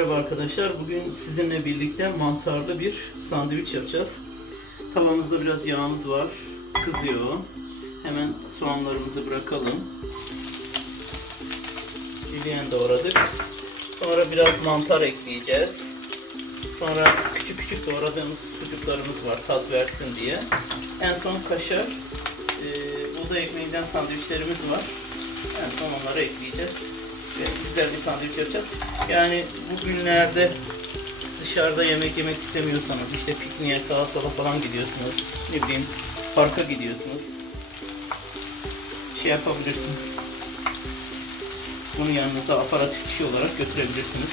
Merhaba arkadaşlar. Bugün sizinle birlikte mantarlı bir sandviç yapacağız. Tavamızda biraz yağımız var. Kızıyor. Hemen soğanlarımızı bırakalım. Julienne doğradık. Sonra biraz mantar ekleyeceğiz. Sonra küçük küçük doğradığımız sucuklarımız var tat versin diye. En son kaşar, e, buğday ekmeğinden sandviçlerimiz var. En son onları ekleyeceğiz. Güzel bir sandviç yapacağız. Yani bugünlerde dışarıda yemek yemek istemiyorsanız işte pikniğe sağa sola falan gidiyorsunuz. Ne bileyim parka gidiyorsunuz. Şey yapabilirsiniz. Bunu yanınıza aparatif bir şey olarak götürebilirsiniz.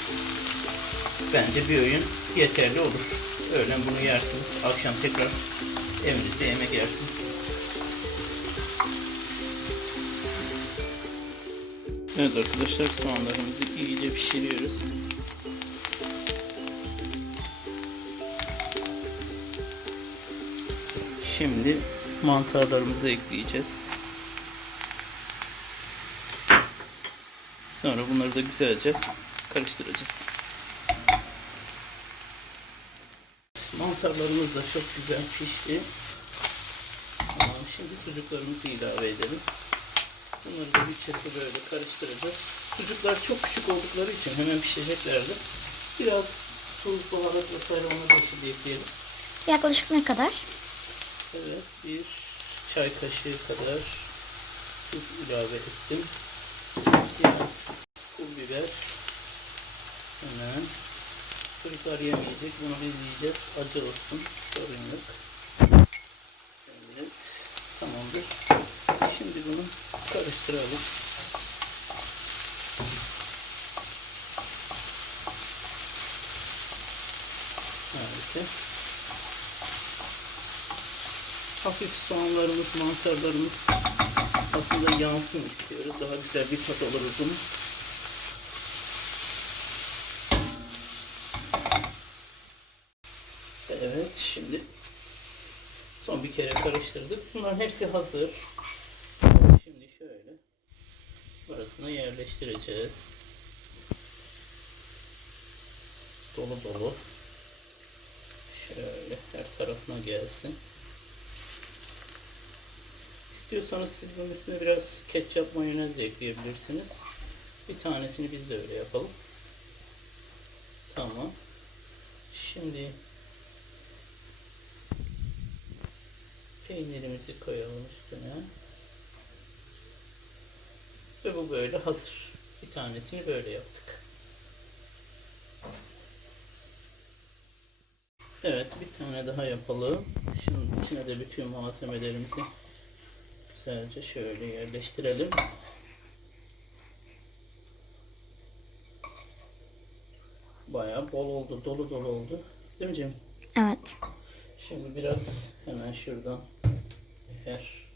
Bence bir öğün yeterli olur. Öğlen bunu yersiniz. Akşam tekrar evinizde yemek yersiniz. Evet arkadaşlar soğanlarımızı iyice pişiriyoruz. Şimdi mantarlarımızı ekleyeceğiz. Sonra bunları da güzelce karıştıracağız. Mantarlarımız da çok güzel pişti. Şimdi sucuklarımızı ilave edelim. Bunları da bir kese böyle karıştıracağız. Sucuklar çok küçük oldukları için hemen pişeceklerdi. Biraz tuz, baharat vesaire onları da şimdi ekleyelim. Yaklaşık ne kadar? Evet, bir çay kaşığı kadar tuz ilave ettim. Biraz pul biber. Hemen. Çocuklar yemeyecek. Bunu biz yiyeceğiz. Acı olsun. Sorun yok. Evet. Tamamdır. Şimdi bunu karıştıralım. Harika. Hafif soğanlarımız, mantarlarımız aslında yansın istiyoruz. Daha güzel bir tat alırız bunu. Evet, şimdi son bir kere karıştırdık. Bunların hepsi hazır. Arasına yerleştireceğiz. Dolu dolu. Şöyle her tarafına gelsin. İstiyorsanız siz bunun üstüne biraz ketçap mayonez de ekleyebilirsiniz. Bir tanesini biz de öyle yapalım. Tamam. Şimdi peynirimizi koyalım üstüne. Bu böyle hazır. Bir tanesini böyle yaptık. Evet bir tane daha yapalım. Şimdi içine de bütün malzemelerimizi güzelce şöyle yerleştirelim. Bayağı bol oldu, dolu dolu oldu. Değil mi Cem? Evet. Şimdi biraz hemen şuradan eğer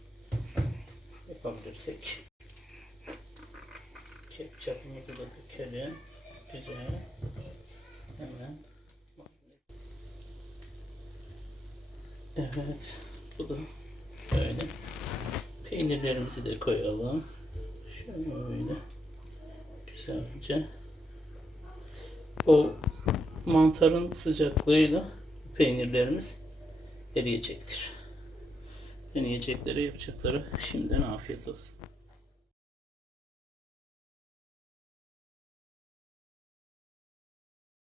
yapabilirsek ketçapımızı da dökelim. Güzel. Hemen. Evet. Bu da böyle. Peynirlerimizi de koyalım. Şöyle. Güzelce. O mantarın sıcaklığıyla peynirlerimiz eriyecektir. Deneyecekleri yapacakları şimdiden afiyet olsun.